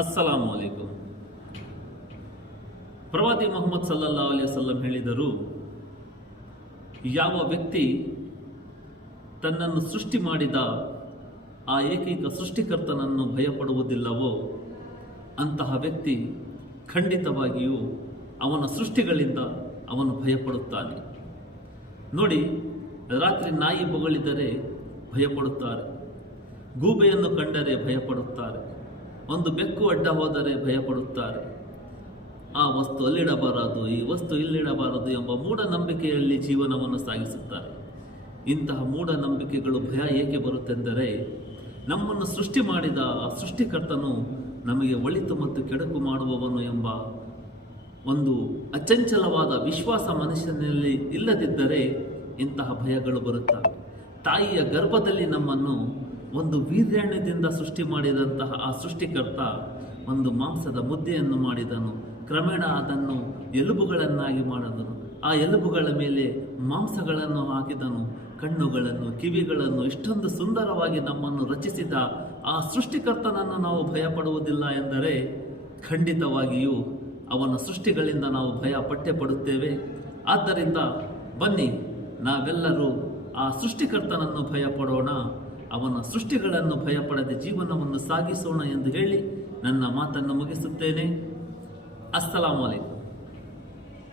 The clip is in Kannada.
ಅಸ್ಸಲಾಮು ಅಲೈಕುಂ. ಪ್ರವಾದಿ ಮುಹಮ್ಮದ್ ಸಲ್ಲಲ್ಲಾಹು ಅಲೈಹಿ ವಸಲ್ಲಂ ಹೇಳಿದರು, ಯಾವ ವ್ಯಕ್ತಿ ತನ್ನನ್ನು ಸೃಷ್ಟಿ ಮಾಡಿದ ಆ ಏಕೈಕ ಸೃಷ್ಟಿಕರ್ತನನ್ನು ಭಯಪಡುವುದಿಲ್ಲವೋ ಅಂತಹ ವ್ಯಕ್ತಿ ಖಂಡಿತವಾಗಿಯೂ ಅವನ ಸೃಷ್ಟಿಗಳಿಂದ ಅವನು ಭಯಪಡುತ್ತಾನೆ. ನೋಡಿ, ರಾತ್ರಿ ನಾಯಿ ಬೊಗಳಿದರೆ ಭಯಪಡುತ್ತಾರೆ, ಗೂಬೆಯನ್ನು ಕಂಡರೆ ಭಯಪಡುತ್ತಾರೆ, ಒಂದು ಬೆಕ್ಕು ಅಡ್ಡ ಹೋದರೆ ಭಯಪಡುತ್ತಾರೆ. ಆ ವಸ್ತು ಅಲ್ಲಿಡಬಾರದು, ಈ ವಸ್ತು ಇಲ್ಲಿಡಬಾರದು ಎಂಬ ಮೂಢನಂಬಿಕೆಯಲ್ಲಿ ಜೀವನವನ್ನು ಸಾಗಿಸುತ್ತಾರೆ. ಇಂತಹ ಮೂಢನಂಬಿಕೆಗಳು ಭಯ ಏಕೆ ಬರುತ್ತೆಂದರೆ, ನಮ್ಮನ್ನು ಸೃಷ್ಟಿ ಮಾಡಿದ ಆ ಸೃಷ್ಟಿಕರ್ತನು ನಮಗೆ ಒಳಿತು ಮತ್ತು ಕೆಡುಕು ಮಾಡುವವನು ಎಂಬ ಒಂದು ಅಚಂಚಲವಾದ ವಿಶ್ವಾಸ ಮನುಷ್ಯನಲ್ಲಿ ಇಲ್ಲದಿದ್ದರೆ ಇಂತಹ ಭಯಗಳು ಬರುತ್ತವೆ. ತಾಯಿಯ ಗರ್ಭದಲ್ಲಿ ನಮ್ಮನ್ನು ಒಂದು ವೀರ್ಯಾಣ್ಯದಿಂದ ಸೃಷ್ಟಿ ಮಾಡಿದಂತಹ ಆ ಸೃಷ್ಟಿಕರ್ತ ಒಂದು ಮಾಂಸದ ಮುದ್ದೆಯನ್ನು ಮಾಡಿದನು. ಕ್ರಮೇಣ ಅದನ್ನು ಎಲುಬುಗಳನ್ನಾಗಿ ಮಾಡಿದನು. ಆ ಎಲುಬುಗಳ ಮೇಲೆ ಮಾಂಸಗಳನ್ನು ಹಾಕಿದನು, ಕಣ್ಣುಗಳನ್ನು, ಕಿವಿಗಳನ್ನು, ಇಷ್ಟೊಂದು ಸುಂದರವಾಗಿ ನಮ್ಮನ್ನು ರಚಿಸಿದ ಆ ಸೃಷ್ಟಿಕರ್ತನನ್ನು ನಾವು ಭಯಪಡುವುದಿಲ್ಲ ಎಂದರೆ ಖಂಡಿತವಾಗಿಯೂ ಅವನ ಸೃಷ್ಟಿಗಳಿಂದ ನಾವು ಭಯ ಪಟ್ಟೆ ಪಡುತ್ತೇವೆ. ಆದ್ದರಿಂದ ಬನ್ನಿ, ನಾವೆಲ್ಲರೂ ಆ ಸೃಷ್ಟಿಕರ್ತನನ್ನು ಭಯಪಡೋಣ, ಅವನ ಸೃಷ್ಟಿಗಳನ್ನು ಭಯಪಡದೆ ಜೀವನವನ್ನು ಸಾಗಿಸೋಣ ಎಂದು ಹೇಳಿ ನನ್ನ ಮಾತನ್ನು ಮುಗಿಸುತ್ತೇನೆ. ಅಸ್ಸಲಾಮು ಅಲೈಕುಂ.